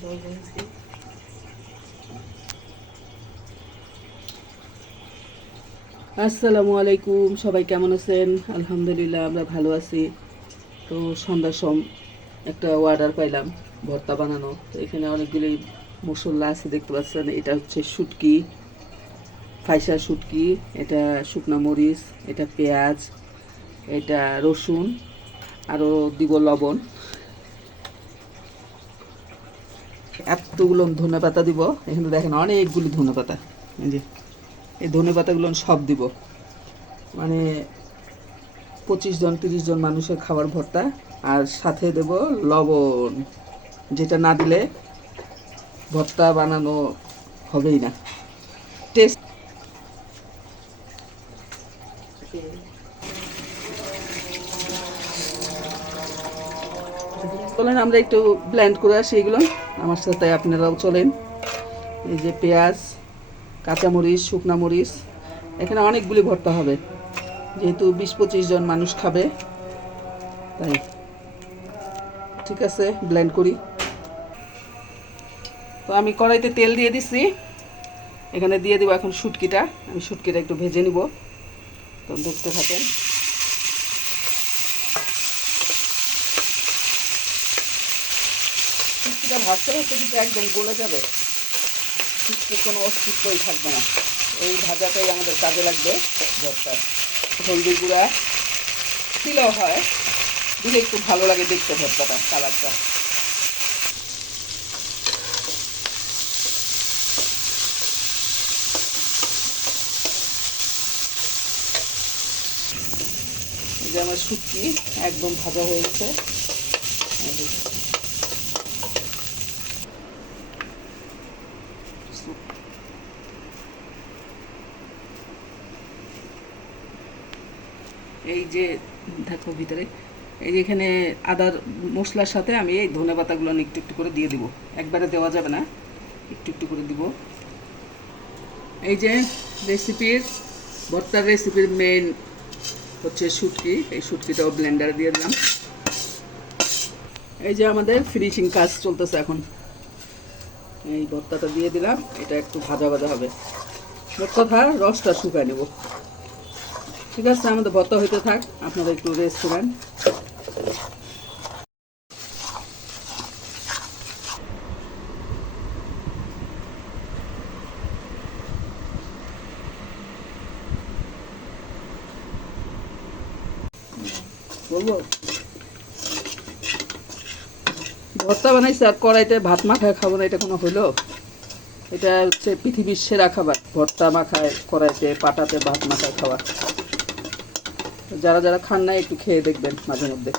আসসালামু আলাইকুম, সবাই কেমন আছেন? আলহামদুলিল্লাহ আমরা ভালো আছি। তো সন্ধ্যার একটা অর্ডার পাইলাম ভর্তা বানানো। তো এখানে অনেকগুলি মশলা আছে দেখতে পাচ্ছেন। এটা হচ্ছে শুটকি, ফাইসা শুটকি, এটা শুকনা মরিচ, এটা পেঁয়াজ, এটা রসুন, আরও দিব লবণ, এতগুলো ধনেপাতা দিব। এখানে দেখেন অনেকগুলি ধনেপাতা, এই যে এই ধনেপাতাগুলো সব দিব। মানে 25 জন 30 জন মানুষের খাবার ভর্তা। আর সাথে দেব লবণ, যেটা না দিলে ভর্তা বানানো হবেই না। টেস্ট চলেন আমরা একটু ব্লেন্ড করে আসি এগুলো। আমার সাথে আপনারাও চলেন। এই যে পেঁয়াজ, কাঁচামরিচ, শুকনা মরিচ, এখানে অনেকগুলি ভর্তা হবে যেহেতু 20-25 জন মানুষ খাবে, তাই ঠিক আছে ব্লেন্ড করি। তো আমি কড়াইতে তেল দিয়ে দিচ্ছি, এখানে দিয়ে দিব এখন শুটকিটা। আমি শুটকিটা একটু ভেজে নিব, তো দেখতে থাকেন। শুটকিটা ভাজতে ভাজতে কিন্তু একদম গলে যাবে, শুটকির কোনো অস্তিত্বই থাকবে না। এই ভাজাটাই আমাদের কাজে লাগবে ভর্তার। হলদির গুঁড়া দিলেও হয়, দিলে একটু ভালো লাগে দেখতে ভর্তাটা, কালারটা। এই যে আমার শুটকি একদম ভাজা হয়ে গেছে। এই যে দেখো ভিতরে, এই যে এখানে আদার মশলার সাথে আমি এই ধনে পাতাগুলো একটু একটু করে দিয়ে দিব। একবারে দেওয়া যাবে না, একটু একটু করে দিব। এই যে ভর্তার রেসিপির মেন হচ্ছে শুটকি। এই শুটকিটাও ব্লেন্ডারে দিয়ে দিলাম। এই যে আমাদের ফিনিশিং কাজ চলতেছে এখন। এই ভর্তাটা দিয়ে দিলাম, এটা একটু ভাজা ভাজা হবে। মোট কথা রসটা শুকায় নেব। ঠিক আছে, আমাদের ভর্তা হইতে থাক, আপনারা একটু রেস্ট করেন। বলবো ভর্তা বানাইছে আর কড়াইতে ভাত মাখায় খাবো না, এটা কোনো হইলো? এটা হচ্ছে পৃথিবীর সেরা খাবার, ভর্তা মাখায় কড়াইতে পাটাতে ভাত মাখায় খাওয়া। যারা যারা খান না একটু খেয়ে দেখবেন মাঝে মধ্যে।